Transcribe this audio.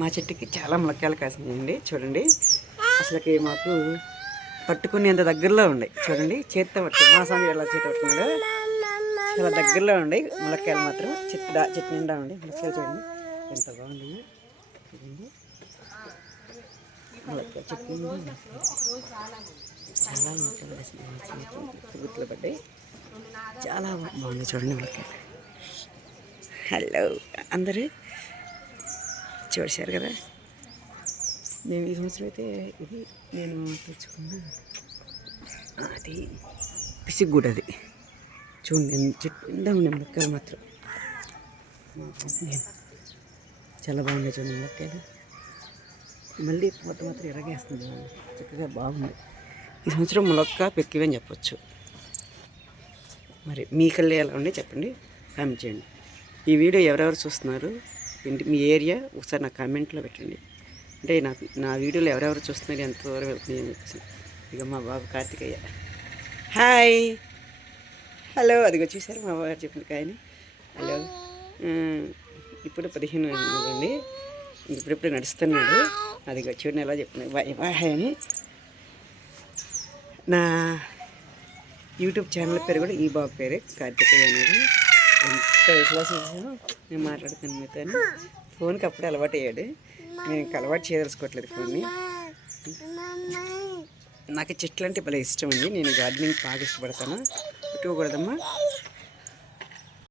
మా చెట్టుకి చాలా ములక్కాయలు కాసినాయండి. చూడండి అసలుకి మాకు పట్టుకునేంత దగ్గరలో ఉన్నాయి. చూడండి చేత్తో పట్టుకుని మా సాంగ్ ఎలా చేతి పట్టుకున్నాడు. చాలా దగ్గరలో ఉండి ములక్కాయలు మాత్రం చెట్టు నిండా ఉండి ములక్కాయలు చూడండి ఎంత బాగుంది. చూడండి ములక్కాయ చెట్టు నిండా చాలా ములక్కాయలు వేసినాయి. గుర్తులు పడ్డాయి. చాలా బాగుంది చూడండి ములక్కాయలు. హలో అందరూ చూసారు కదా. మేము ఈ సంవత్సరం అయితే ఇది నేను తెచ్చుకున్న అది పిసిగూడ. అది చూడండి చెట్టు నిండా ఉండే ములక్కాయలు మాత్రం చాలా బాగున్నాయి. చూడండి ములక్కాయలు మళ్ళీ పూత మాత్రం ఎరగేస్తుంది. చక్కగా బాగుంది. ఈ సంవత్సరం ములక్క పెక్కివని చెప్పొచ్చు. మరి మీ కళ్ళే ఎలా ఉండే చెప్పండి, కామెంట్ చేయండి. ఈ వీడియో ఎవరెవరు చూస్తున్నారు ఏంటి మీ ఏరియా ఒకసారి నా కామెంట్లో పెట్టండి. అంటే నా వీడియోలో ఎవరెవరు చూస్తున్నారు ఎంతవరకు వెళ్తున్నాయి అని చెప్పేసి. ఇక మా బాబు కార్తికేయ హాయ్ హలో. అదిగో చూసారు మా బాబు చెప్పిన కాయని. హలో ఇప్పుడు 15 అండి. ఇప్పుడిప్పుడు నడుస్తున్నాడు. అదిగో చూడండి ఎలా చెప్తున్నాడు బాయ్ బాయ్ అని. నా యూట్యూబ్ ఛానల్ పేరు కూడా ఈ బాబు పేరే కార్తికేయ అనేది. ఎంత విశ్వాసం నేను మాట్లాడుతాను మీతో. ఫోన్కి అప్పుడే అలవాటు అయ్యాడు. నేను ఇంకా అలవాటు చేయదలుచుకోవట్లేదు ఫోన్ని. నాకు చెట్లు అంటే భలే ఇష్టం అండి. నేను గార్డెనింగ్ బాగా ఇష్టపడతాను. పెట్టుకోకూడదమ్మా.